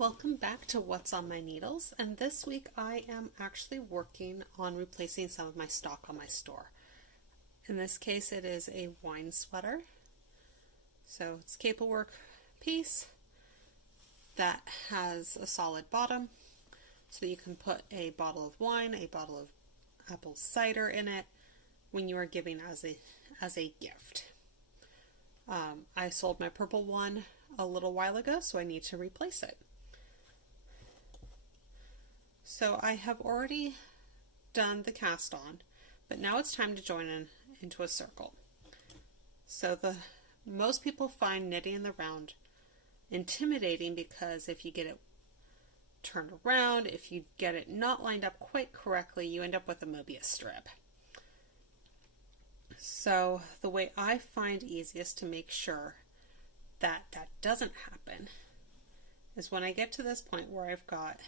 Welcome back to What's on My Needles, and this week I am actually working on replacing some of my stock on my store. In this case it is a wine sweater. So it's a cable work piece that has a solid bottom so that you can put a bottle of wine, a bottle of apple cider in it when you are giving as a gift. I sold my purple one a little while ago, so I need to replace it. So I have already done the cast on, but now it's time to join into a circle. So most people find knitting in the round intimidating because if you get it turned around, if you get it not lined up quite correctly, you end up with a Mobius strip. So the way I find easiest to make sure that that doesn't happen is when I get to this point where I've got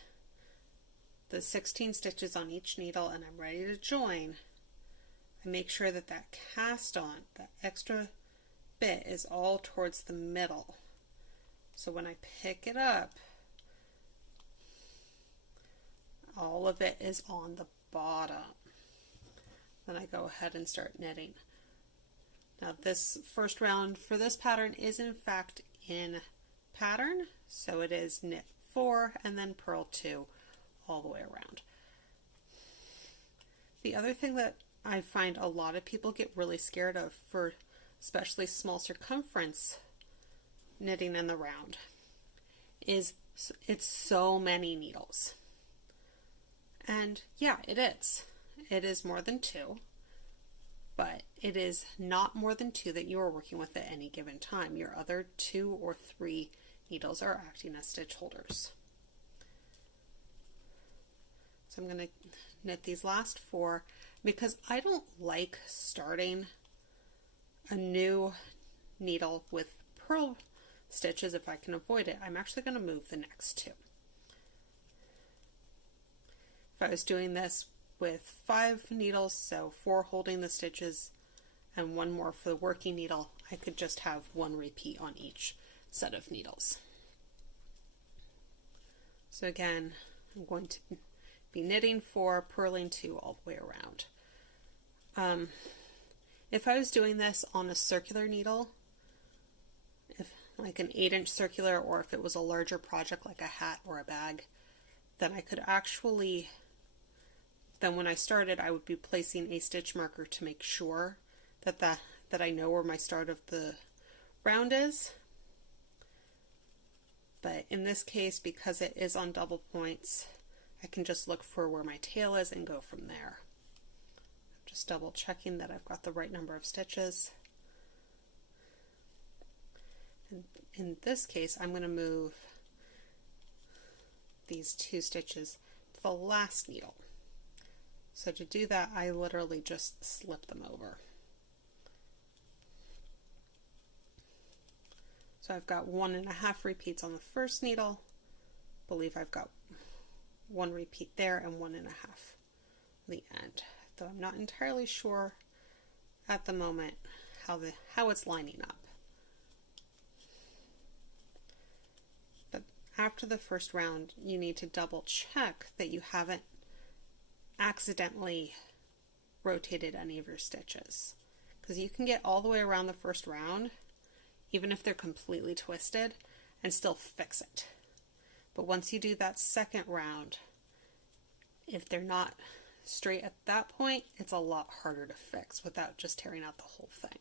the 16 stitches on each needle and I'm ready to join, I make sure that that cast on, that extra bit, is all towards the middle. So when I pick it up, all of it is on the bottom. Then I go ahead and start knitting. Now this first round for this pattern is in fact in pattern, so it is knit 4 and then purl 2 all the way around. The other thing that I find a lot of people get really scared of, for especially small circumference knitting in the round, is it's so many needles. And yeah, it is. It is more than 2, but it is not more than 2 that you are working with at any given time. Your other 2 or 3 needles are acting as stitch holders. So I'm going to knit these last 4 because I don't like starting a new needle with purl stitches if I can avoid it. I'm actually going to move the next 2. If I was doing this with 5 needles, so 4 holding the stitches and 1 more for the working needle, I could just have 1 repeat on each set of needles. So again, I'm going to be knitting 4, purling 2 all the way around. If I was doing this on a circular needle, if like an 8-inch circular, or if it was a larger project like a hat or a bag, then I could actually, then when I started, I would be placing a stitch marker to make sure that I know where my start of the round is. But in this case, because it is on double points, I can just look for where my tail is and go from there. Just double checking that I've got the right number of stitches. And in this case, I'm going to move these 2 stitches to the last needle. So to do that, I literally just slip them over. So I've got 1.5 repeats on the first needle. I believe I've got 1 repeat there and 1.5 the end, though I'm not entirely sure at the moment how it's lining up. But after the first round, you need to double check that you haven't accidentally rotated any of your stitches, because you can get all the way around the first round even if they're completely twisted and still fix it. But once you do that second round, if they're not straight at that point, it's a lot harder to fix without just tearing out the whole thing.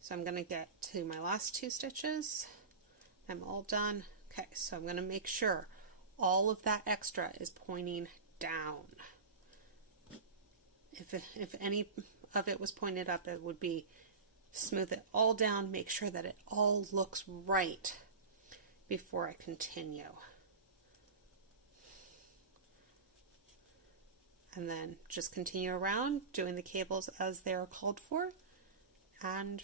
So I'm going to get to my last 2 stitches. I'm all done. Okay, so I'm going to make sure all of that extra is pointing down. If any of it was pointed up, it would be smooth it all down, make sure that it all looks right before I continue. And then just continue around doing the cables as they are called for and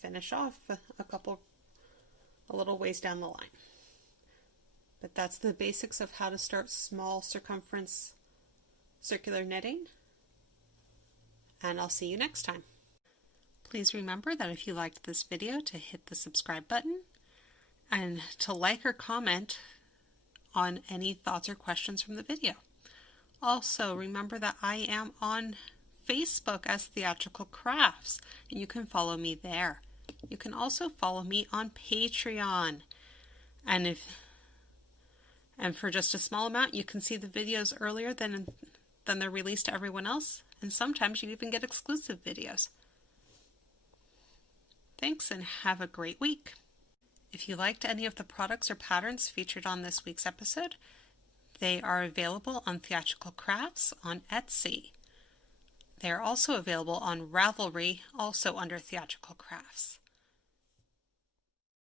finish off a little ways down the line. But that's the basics of how to start small circumference circular knitting, and I'll see you next time. Please remember that if you liked this video to hit the subscribe button and to like or comment on any thoughts or questions from the video. Also, remember that I am on Facebook as Theatrical Crafts, and you can follow me there. You can also follow me on Patreon. And for just a small amount, you can see the videos earlier than they're released to everyone else, and sometimes you even get exclusive videos. Thanks, and have a great week. If you liked any of the products or patterns featured on this week's episode, they are available on Theatrical Crafts on Etsy. They are also available on Ravelry, also under Theatrical Crafts.